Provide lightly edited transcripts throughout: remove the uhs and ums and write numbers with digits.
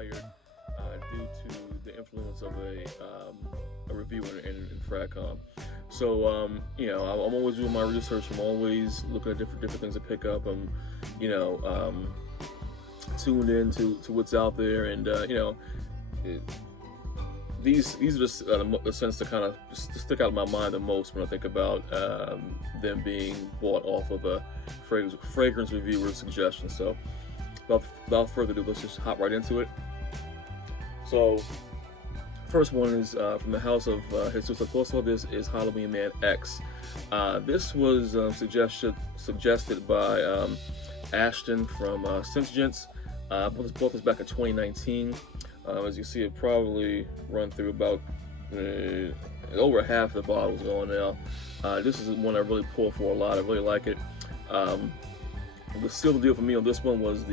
inspired due to the influence of a reviewer in Fragcom. So I'm always doing my research. I'm always looking at different things to pick up. I'm tuned in to what's out there, and these are just the sense to kind of stick out in my mind the most when I think about them being bought off of a fragrance reviewer's suggestion. So without further ado, let's just hop right into it. So first one is from the house of Jesus Aposto. This is Halloween Man X. This was suggested by Ashton from Sense bought this back in 2019. As you see, it probably run through about over half the bottles going now. This is one I really pull for a lot. I really like it. The seal the deal for me on this one was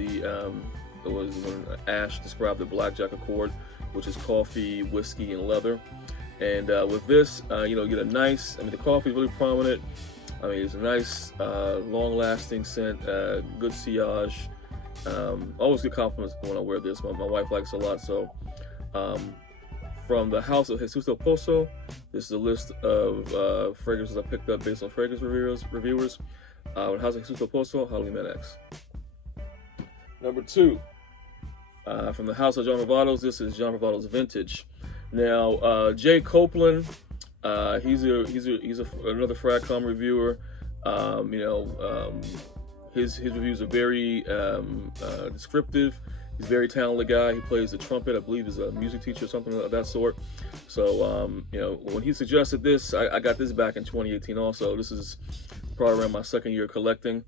was when Ash described the Blackjack Accord, which is coffee, whiskey, and leather. And with this, you get a nice. The coffee is really prominent. It's a nice, long-lasting scent, good sillage. Always get compliments when I wear this. My wife likes it a lot. So, from the house of Jesus Pozo, this is a list of fragrances I picked up based on fragrance reviewers. The house of Jesus Pozo, Halloween Man X. Number 2, from the house of John Varvatos, this is John Varvatos Vintage. Now, Jay Copeland, he's another Fragcom reviewer. His reviews are very descriptive. He's a very talented guy. He plays the trumpet. I believe he's a music teacher or something of that sort. So, when he suggested this, I got this back in 2018 also. This is probably around my second year collecting.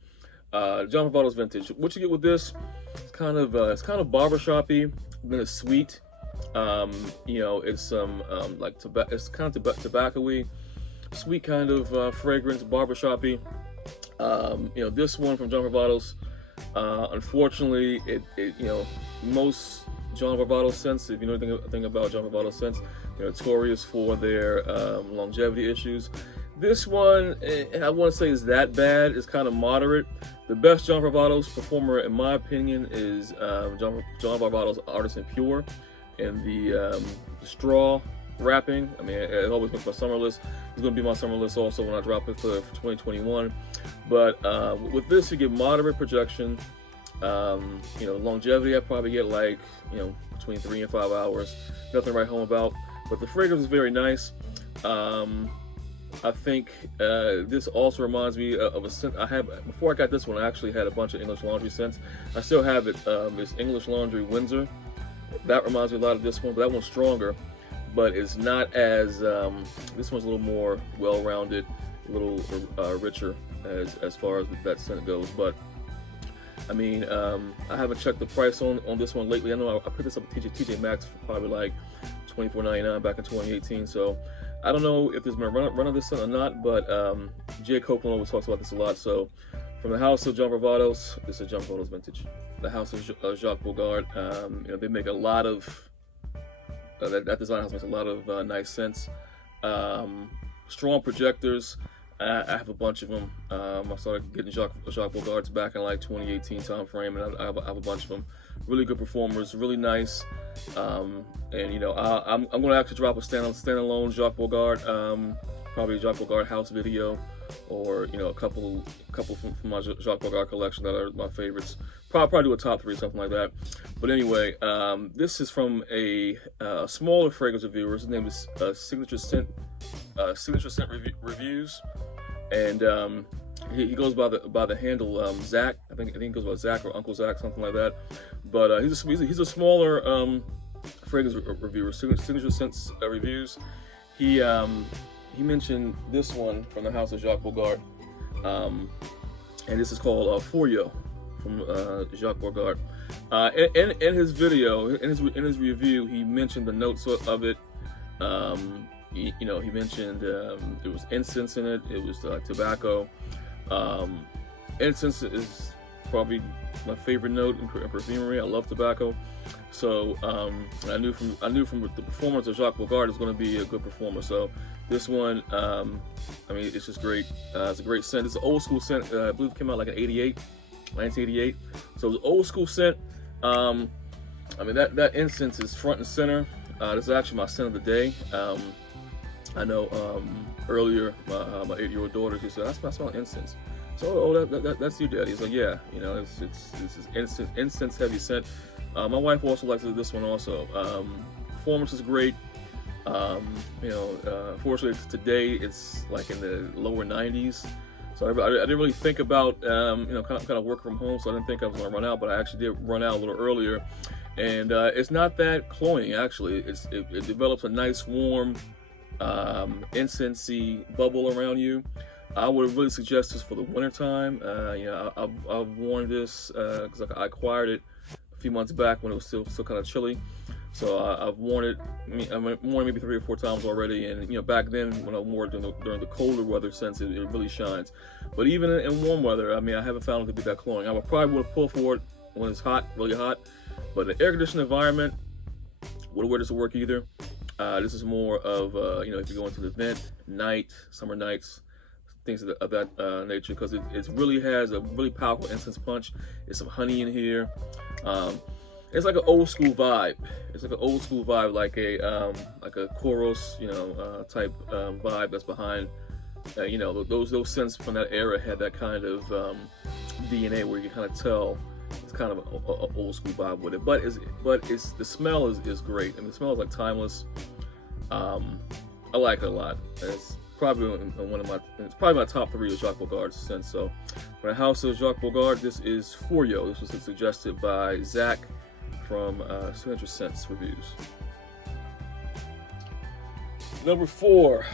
John Varvatos Vintage. What you get with this, it's kind of barbershop-y, then it's sweet. It's some it's kind of tobacco-y, sweet kind of fragrance, barbershop-y. This one from John Varvatos, unfortunately, most John Varvatos scents, if you know anything about John Varvatos scents, they're notorious for their longevity issues. This one, I want to say is that bad. It's kind of moderate. The best John Varvatos performer, in my opinion, is John Varvatos Artisan Pure, and the straw wrapping. It always makes my summer list. It's going to be my summer list also when I drop it for 2021. But with this, you get moderate projection. Longevity, I probably get between 3 and 5 hours. Nothing to write home about. But the fragrance is very nice. I think this also reminds me of a scent I have. Before I got this one, I actually had a bunch of English Laundry scents. I still have it. It's English Laundry Windsor. That reminds me a lot of this one, but that one's stronger. But it's not as, this one's a little more well-rounded, a little richer as far as that scent goes. But, I haven't checked the price on this one lately. I know I picked this up at TJ Maxx for probably like $24.99 back in 2018. So, I don't know if there's been a run of this scent or not, but Jay Copeland always talks about this a lot. So, from the house of John Varvatos, this is John Varvatos Vintage. The house of Jacques Bogart, they make a lot of, that design house makes a lot of nice scents. Strong projectors, I have a bunch of them. I started getting Jacques Bogarts back in like 2018 time frame, and I have a bunch of them. Really good performers, really nice. I'm going to actually drop a standalone Jacques Bogart, probably a Jacques Bogart house video, or a couple from my Jacques Bogart collection that are my favorites. Probably do a top 3, something like that. But anyway, this is from a smaller fragrance reviewer. His name is Signature Scent Reviews, and he goes by the handle Zach. I think he goes by Zach or Uncle Zach, something like that. But he's a smaller fragrance reviewer. Signature Scent Reviews. He mentioned this one from the house of Jacques Bogart, and this is called Forio from Jacques Bogart. In his video, in his review, he mentioned the notes of it. He mentioned there was incense in it. It was tobacco. Incense is probably my favorite note in perfumery. I love tobacco, so I knew from the performance of Jacques Bogart is going to be a good performer. So this one, it's just great. It's a great scent. It's an old school scent. I believe it came out like in 1988. So it was an old school scent. I mean, that incense is front and center. This is actually my scent of the day. I know earlier my 8-year-old daughter, she said, I smell incense. So, oh, that's you, Daddy. He's like, yeah, you know, this is incense heavy scent. My wife also likes this one also. Performance is great. You know, fortunately today it's like in the lower 90s. So I didn't really think about, you know, kind of work from home, so I didn't think I was going to run out, but I actually did run out a little earlier. And it's not that cloying, actually. It develops a nice, warm, incensey bubble around you. I would really suggest this for the wintertime. You know, I've worn this because I acquired it a few months back when it was still kind of chilly. So I've worn it. I've worn it maybe 3 or 4 times already, and you know, back then when I wore it during the colder weather, since it really shines. But even in warm weather, I mean, I haven't found it to be that cloying. I probably would pull for it when it's hot, really hot. But in an air-conditioned environment, wouldn't wear this to work either. This is more of you know, if you're going to the event, night, summer nights, things of that nature, because it really has a really powerful incense punch. There's some honey in here. It's like an old school vibe. It's like an old school vibe, like a Koros, you know, type vibe that's behind. You know, those scents from that era had that kind of DNA where you can kind of tell it's kind of an old school vibe with it. But it's the smell is great. I mean, the smell is like timeless. I like it a lot. It's probably it's probably my top 3 of Jacques Bogart's scents. So, for the house of Jacques Bogart, this is For Yo. This was suggested by Zach from 200 Cents Reviews. Number 4,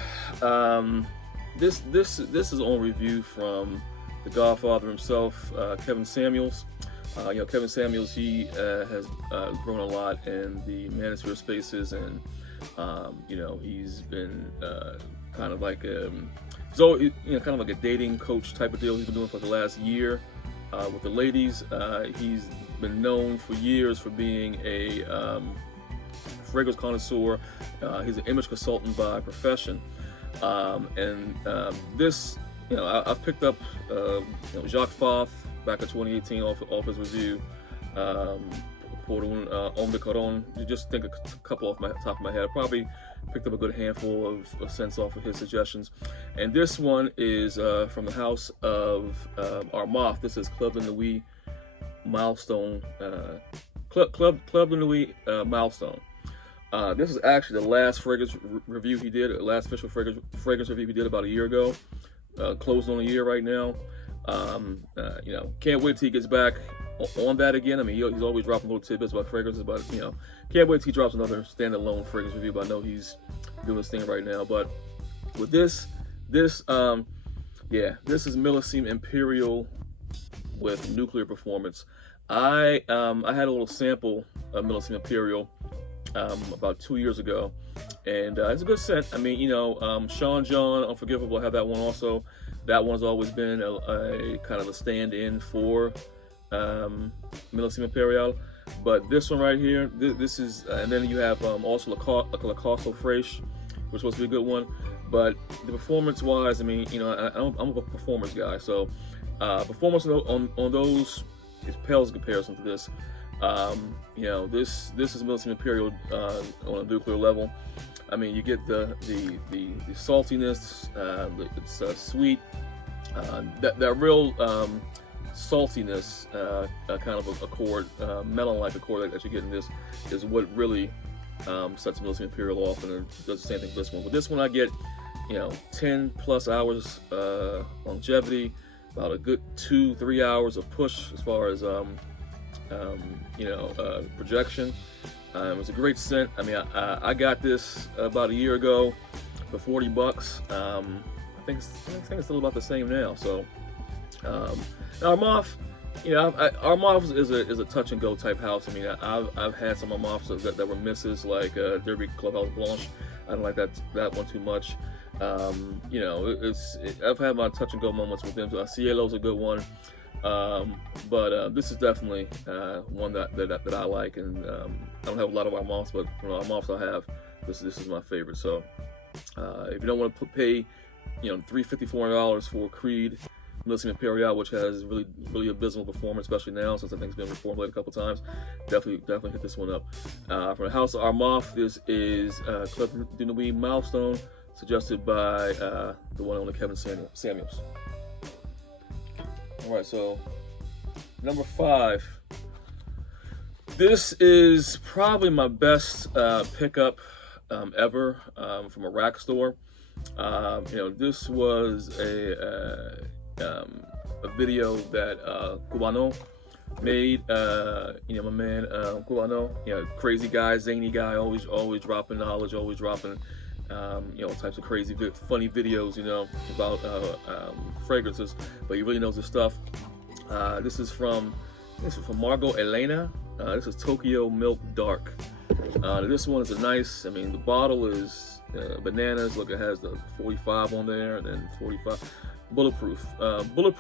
this is on review from the Godfather himself, Kevin Samuels. You know, Kevin Samuels, he has grown a lot in the manosphere spaces, and you know, he's been kind of like so you know, kind of like a dating coach type of deal. He's been doing for the last year with the ladies. He's been known for years for being a fragrance connoisseur. He's an image consultant by profession, and this, you know, I've picked up you know, Jacques Fath back in 2018 off his review. Pour un Homme de Caron. You just think a couple off my top of my head. I probably picked up a good handful of scents off of his suggestions. And this one is from the house of Hermes. This is Club de Nuit Milestone. Club de Nuit Milestone. This is actually the last fragrance review he did, the last official fragrance review he did about a year ago. Closed on a year right now. You know, can't wait till he gets back on that again. I mean, he's always dropping little tidbits about fragrances, but you know, can't wait till he drops another standalone fragrance review. But I know he's doing this thing right now. But with this yeah, this is Millesime Imperial with Nuclear Performance. I had a little sample of Millesime Imperial about 2 years ago, and it's a good scent. I mean, you know, Sean John Unforgivable had that one also. That one's always been a kind of a stand-in for Millesime Imperial, but this one right here, this is, and then you have also Lacoste Fresh, which was supposed to be a good one. But the performance-wise, I mean, you know, I'm a performance guy, so performance on those is pales in comparison to this. You know, this is Millesime Imperial on a nuclear level. I mean, you get the saltiness, it's sweet, that real saltiness, kind of a chord, melon-like accord that you get in this is what really sets Millesime Imperial off, and it does the same thing for this one. But this one I get, you know, 10+ hours longevity, about a good 2-3 hours of push as far as you know, projection. It's a great scent. I mean, I got this about a year ago for $40. I think it's still about the same now. So, Hermes, you know, Hermes is a touch and go type house. I mean, I've had some Hermes that were misses, like Derby Clubhouse Blanche. I don't like that one too much. You know, I've had my touch and go moments with them. Cielo's a good one. But this is definitely one that I like, and I don't have a lot of Hermes, but from the Hermes I have, this is my favorite. So if you don't want to pay, you know, $350, $400 for Creed Milestone Imperial, which has really abysmal performance, especially now since I think it's been reformulated a couple times. Definitely hit this one up. From the House of Armaf, this is Club de Nuit Milestone, suggested by the one and only Kevin Samuels. All right, so number 5. This is probably my best pickup ever from a rack store. This was a video that Cubano made. My man Cubano, crazy guy, zany guy, always dropping knowledge, always dropping types of crazy, funny videos, about fragrances. But he really knows his stuff. This is from Margot Elena. This is Tokyo Milk Dark. This one is a nice. The bottle is bananas. Look, it has the 45 on there, and then 45. Bulletproof.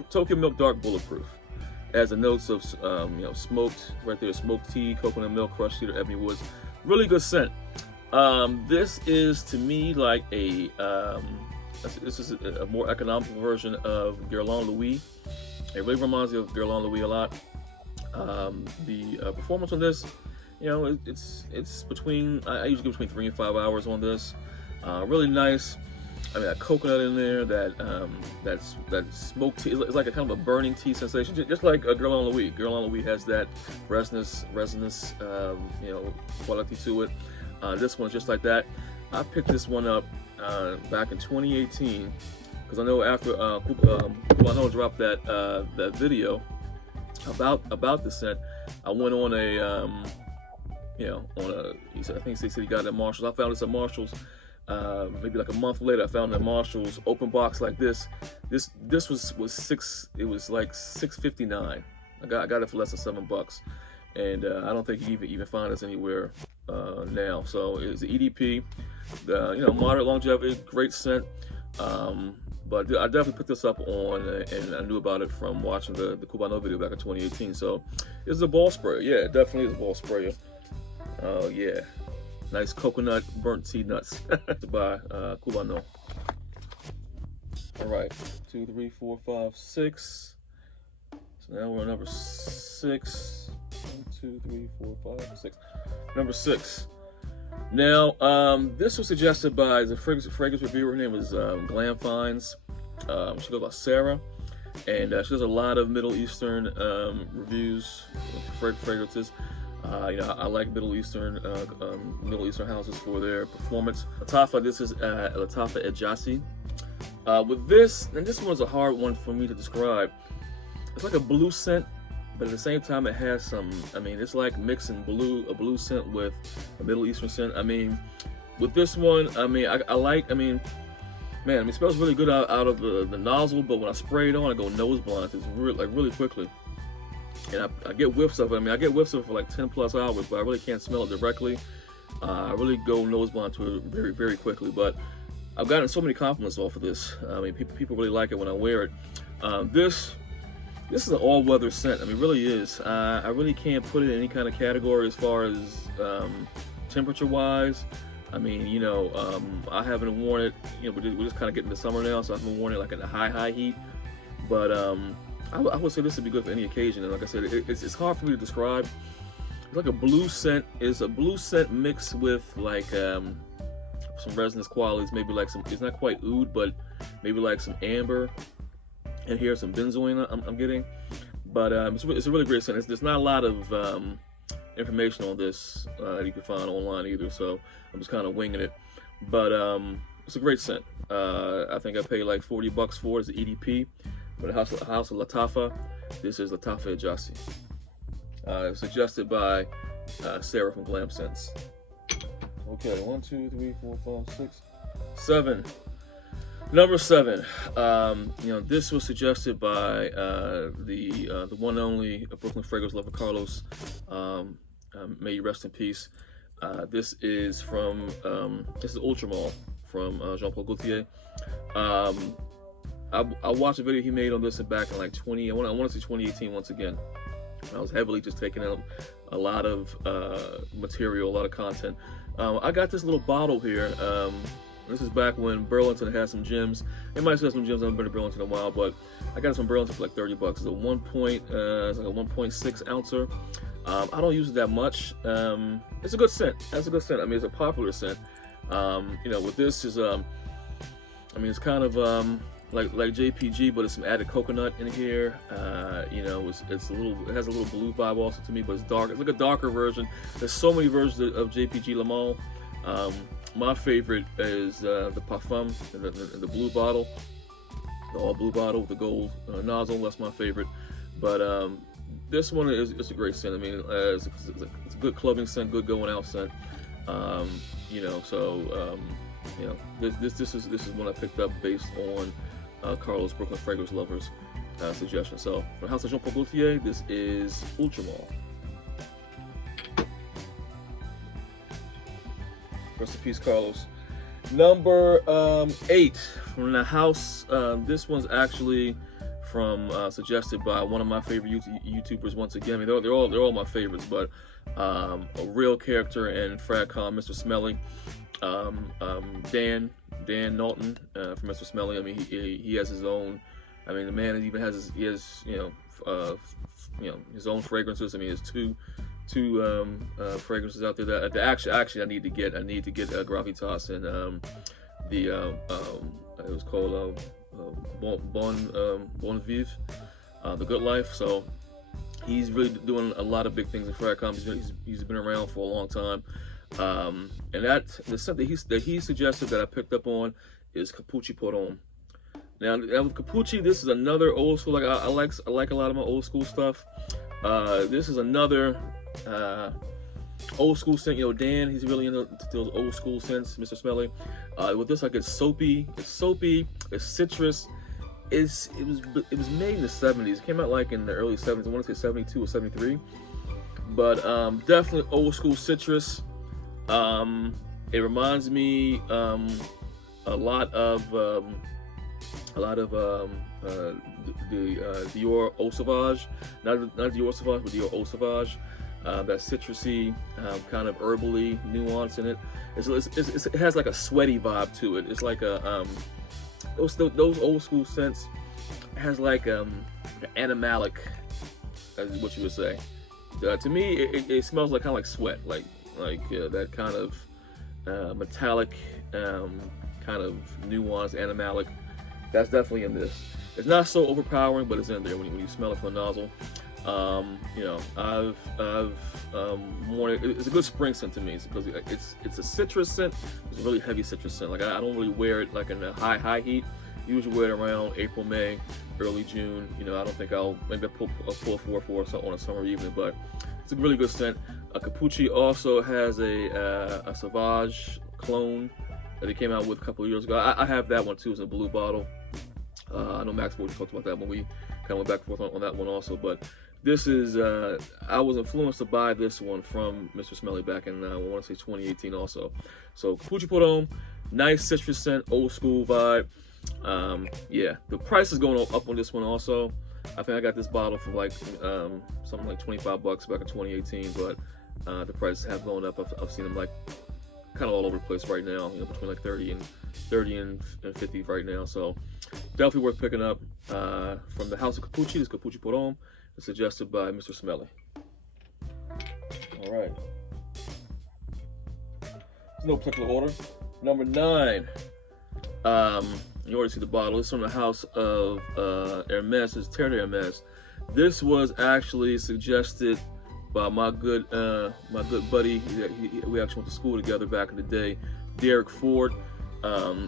Tokyo Milk Dark Bulletproof. It has the notes of smoked, right there, smoked tea, coconut milk, crushed cedar, ebony woods. Really good scent. This is to me like this is a more economical version of Guerlain Louis. It really reminds me of Guerlain Louis a lot. The performance on this, it's between, I usually give between 3 and 5 hours on this. Really nice. That coconut in there, that's smoked tea. It's like a kind of a burning tea sensation, just like Guerlain Louis. Guerlain Louis has that resinous, quality to it. This one's just like that. I picked this one up back in 2018 because I know after Cubano dropped that video about the scent, I went on a I think he said he got it at Marshalls. I found this at Marshalls. Maybe like a month later, I found it at Marshalls, open box like this. This was like $6.59. I got it for less than $7, and I don't think you even find this anywhere now. So it's an EDP, moderate longevity, great scent. But I definitely picked this up on, and I knew about it from watching the Cubano video back in 2018. So it's a ball sprayer. Yeah, it definitely is a ball sprayer. Yeah. Nice coconut burnt tea nuts by Cubano. All right, 2, 3, 4, 5, 6. So now we're on number 6. 1, 2, 3, 4, 5, 6. Number 6. Now, this was suggested by the fragrance reviewer. Her name is Glam Finds. She goes by Sarah, and she does a lot of Middle Eastern reviews for fragrances. I like Middle Eastern houses for their performance. Lattafa, this is Lattafa Ajwad. With this, and this one's a hard one for me to describe. It's like a blue scent, but at the same time it has some, it's like mixing a blue scent with a Middle Eastern scent. With this one, I like, it smells really good out of the nozzle, but when I spray it on, I go nose blind. It's really quickly. And I get whiffs of it. I get whiffs of it for like 10 plus hours, but I really can't smell it directly. I really go nose blind to it very, very quickly. But I've gotten so many compliments off of this. People really like it when I wear it. This is an all-weather scent. It really is. I really can't put it in any kind of category as far as temperature-wise. I haven't worn it. We're just kind of getting to summer now, so I haven't worn it like in the high heat. But I would say this would be good for any occasion. And like I said, it's hard for me to describe. It's like a blue scent. It's a blue scent mixed with like some resinous qualities. Maybe like it's not quite oud, but maybe like some amber. And here's some benzoin I'm getting. But it's a really great scent. There's not a lot of information on this that you can find online either. So I'm just kind of winging it. But it's a great scent. I think I paid like $40 for it as an EDP. But the House of Lattafa, this is Lattafa Ajwad. Suggested by Sarah from Glam Scents. Okay, 1, 2, 3, 4, 5, 6, 7. Number 7. This was suggested by the one and only Brooklyn fragrance lover Carlos. May you rest in peace. This is from Ultramall from Jean-Paul Gaultier. I watched a video he made on this back in like I want to say 2018 once again. I was heavily just taking out a lot of material, a lot of content. I got this little bottle here. This is back when Burlington had some gyms. It might still have some gyms. I haven't been to Burlington in a while, but I got it from Burlington for like 30 bucks. It's a it's like a 1.6 ouncer. I don't use it that much. It's a good scent. That's a good scent. I mean, it's a popular scent. You know, with this is I mean, it's kind of like JPG, but it's some added coconut in here. You know, it's a little, it has a little blue vibe also to me, but it's dark. It's like a darker version. There's so many versions of JPG Le Male. My favorite is the Parfum in the blue bottle, the all blue bottle with the gold nozzle. That's my favorite. But this one is a great scent. I mean, it's a good clubbing scent, good going out scent. You know, so you know, this is one I picked up based on Carlos Brooklyn Fragrance Lovers suggestion. So from House of Jean Paul Gaultier, this is Ultramar. Rest in peace, Carlos. Number 8 from the house. This one's actually from suggested by one of my favorite YouTubers. Once again, I mean, they're all my favorites, but a real character in Fragcom, Mr. Smelly, Dan Knowlton from Mr. Smelly. I mean, he has his own. I mean, the man even has you know, his own fragrances. I mean, there's two fragrances out there that actually I need to get Gravitas and it was called Bon Vive, The Good Life. So he's really doing a lot of big things in Fragcom. He's been around for a long time. And the scent that he suggested that I picked up on is Capucci pour Homme. Now with Capucci, this is another old school. Like I like a lot of my old school stuff. This is another old school scent. You know, Dan, he's really into those old school scents, Mr. Smelly. With this, like, it's soapy, it's citrus. It was made in the 70s. It came out like in the early 70s. I want to say 72 or 73. But definitely old school citrus. It reminds me a lot of the Dior Eau Sauvage, not Dior Sauvage, but Dior Eau Sauvage. That citrusy, kind of herbally nuance in it. It has like a sweaty vibe to it. It's like a those old school scents. It has like an animalic, is what you would say. To me, it smells like kind of like sweat, like that kind of metallic, kind of nuanced animalic. That's definitely in this. It's not so overpowering, but it's in there when you smell it from the nozzle. You know, I've worn it. It's a good spring scent to me because it's a citrus scent. It's a really heavy citrus scent. Like I don't really wear it like in a high heat. Usually wear it around April, May, early June. You know, I don't think maybe pull a 4 or something on a summer evening, but it's a really good scent. Capucci also has a Sauvage clone that they came out with a couple of years ago. I have that one too. It's a blue bottle. I know Max Boyd talked about that when we kind of went back and forth on that one also, but this is, I was influenced to buy this one from Mr. Smelly back in, I want to say 2018 also. So Capucci pour Homme, nice citrus scent, old school vibe. Yeah, the price is going up on this one also. I think I got this bottle for like something like 25 bucks back in 2018, but the prices have gone up. I've seen them like kind of all over the place right now, you know, between like 30 and 50 right now. So definitely worth picking up. From the house of Capucci, this Capucci pour Homme. It's suggested by Mr. Smelly. All right. There's no particular order. Number 9. You already see the bottle. It's from the house of Hermes. It's Terre Hermes. This was actually suggested by my good buddy. We actually went to school together back in the day, Derek Ford.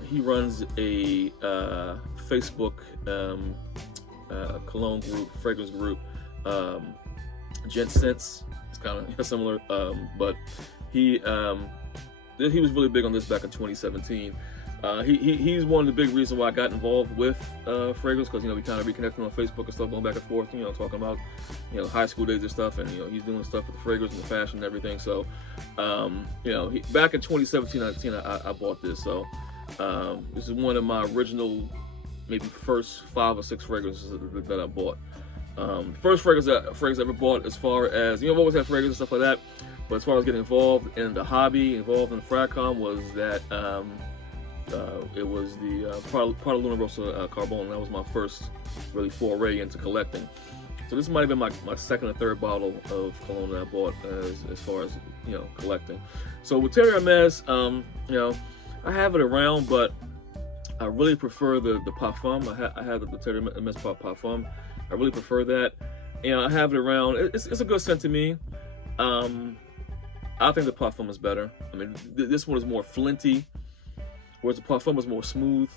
He runs a Facebook cologne group, fragrance group, Gent Sense. It's kind of similar, but he was really big on this back in 2017. He's one of the big reasons why I got involved with fragrance, because, you know, we kind of reconnected on Facebook and stuff, going back and forth, you know, talking about, you know, high school days and stuff, and, you know, he's doing stuff with the fragrance and the fashion and everything. So, you know, back in 2017, I bought this. So this is one of my original, maybe first 5 or 6 fragrances that I bought. First fragrance I ever bought, as far as, you know, I've always had fragrance and stuff like that, but as far as getting involved in the hobby, involved in Fragcom, was that it was the Prada Luna Rossa Carbone. That was my first really foray into collecting. So this might have been my second or third bottle of cologne that I bought as far as, you know, collecting. So with Terre Hermes, you know, I have it around, but I really prefer the Parfum. I have the Terre Hermes Parfum. I really prefer that. You know, I have it around. It's a good scent to me. I think the Parfum is better. I mean, this one is more flinty, whereas the Parfum is more smooth.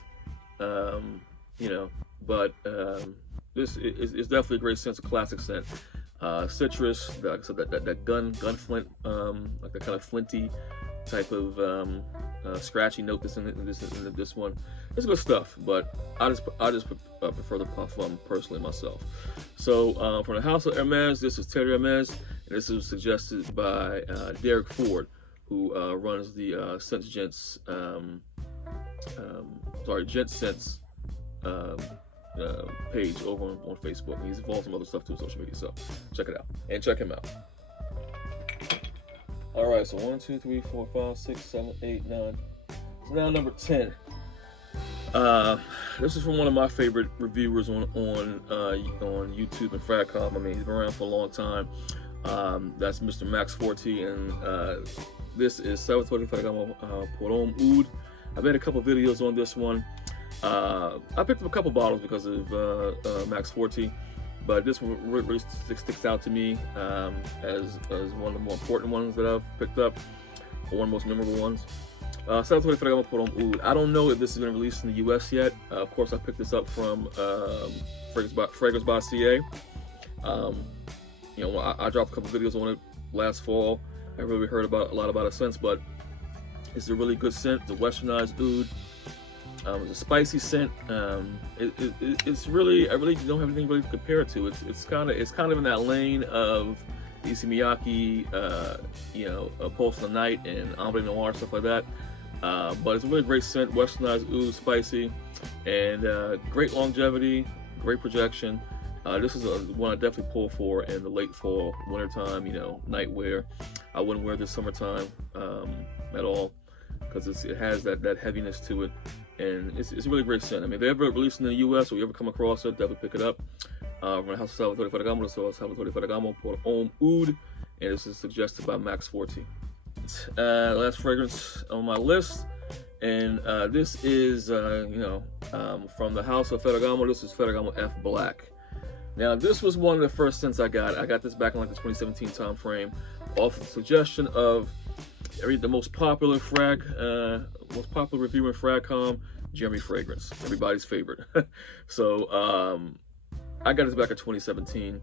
You know, but this is definitely a great scent. It's a classic scent. Citrus, so that gun flint, like that kind of flinty type of scratchy note that's in this one. It's good stuff, but I just prefer the Parfum personally myself. So from the house of Hermes, this is Terre Hermes, and this was suggested by Derek Ford, who runs the Scents Gents, Gent Scents page over on Facebook. He's involved in some other stuff too on social media, so check it out and check him out. All right, so 1, 2, 3, 4, 5, 6, 7, 8, 9. So now number 10. This is from one of my favorite reviewers on YouTube and Fragcom. I mean, he's been around for a long time. That's Mr. Max Forti, and this is Salvatore Ferragamo pour Homme Oud. I made a couple videos on this one. I picked up a couple bottles because of Max Forti, but this one really sticks out to me as one of the more important ones that I've picked up, or one of the most memorable ones. Salvatore Ferragamo pour Homme Oud. I don't know if this has been released in the U.S. yet. Of course, I picked this up from Fragrance by CA. You know, I dropped a couple videos on it last fall. I really heard a lot about it since, but it's a really good scent. It's a westernized oud. It's a spicy scent. It's really, I really don't have anything really to compare it to. It's kind of in that lane of Issey Miyake, you know, Pulse of the Night and Ambre Noir, stuff like that. But it's a really great scent, westernized oud, spicy, and great longevity, great projection. This is one I definitely pull for in the late fall, winter time, you know, night wear. I wouldn't wear this summertime at all, because it has that heaviness to it, and it's a really great scent. I mean, if they ever released in the U.S. or you ever come across it, definitely pick it up. From the house of Salvatore Ferragamo, so Salvatore Ferragamo pour Homme Oud, and this is suggested by Max Forti. Last fragrance on my list, and this is you know, from the house of Ferragamo. This is Ferragamo F Black. Now, this was one of the first scents I got. I got this back in like the 2017 time frame, off the suggestion of the most popular reviewer in Fragcom, Jeremy Fragrance, everybody's favorite. So I got this back in 2017.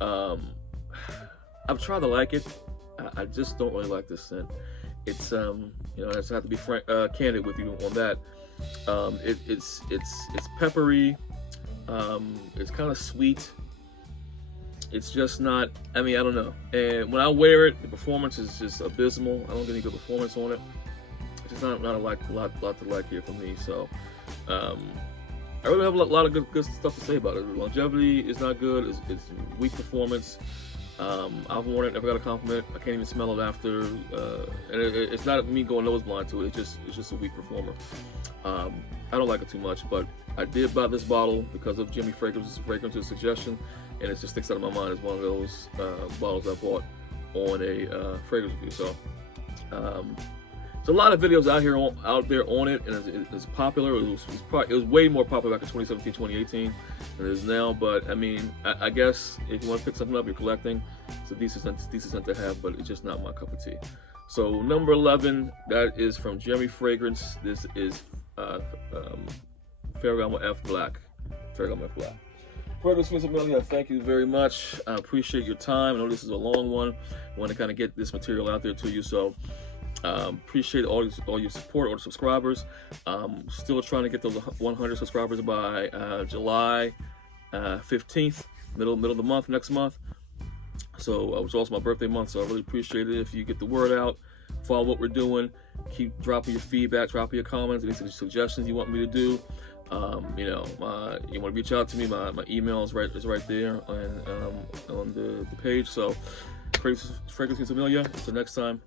I've tried to like it. I just don't really like this scent. It's you know, I just have to be candid with you on that. It's peppery. It's kind of sweet. It's just not, I mean, I don't know. And when I wear it, the performance is just abysmal. I don't get any good performance on it. It's just not a lot to like here for me. So I really have a lot of good stuff to say about it. The longevity is not good. It's weak performance. I've worn it, never got a compliment. I can't even smell it after. And it's not me going nose blind to it. It's just a weak performer. I don't like it too much, but I did buy this bottle because of Jimmy Fragrance's suggestion, and it just sticks out of my mind as one of those bottles I bought on a fragrance review. So there's a lot of videos out there on it, and it's popular. It was way more popular back in 2017, 2018 than it is now. But I mean, I guess if you want to pick something up, you're collecting, it's a decent scent to have, but it's just not my cup of tea. So number 11, that is from Jeremy Fragrance. This is Ferragamo F Black. Ferragamo F Black. Fragrance Mr. Amelia, thank you very much. I appreciate your time. I know this is a long one. I want to kind of get this material out there to you, so appreciate all your support, all the subscribers. Still trying to get those 100 subscribers by July 15th, middle of the month, next month. So which is also my birthday month, so I really appreciate it if you get the word out, follow what we're doing, keep dropping your feedback, dropping your comments, any suggestions you want me to do. You know, you want to reach out to me, my email is right there on the page. So Fragrance Amelia. Until next time.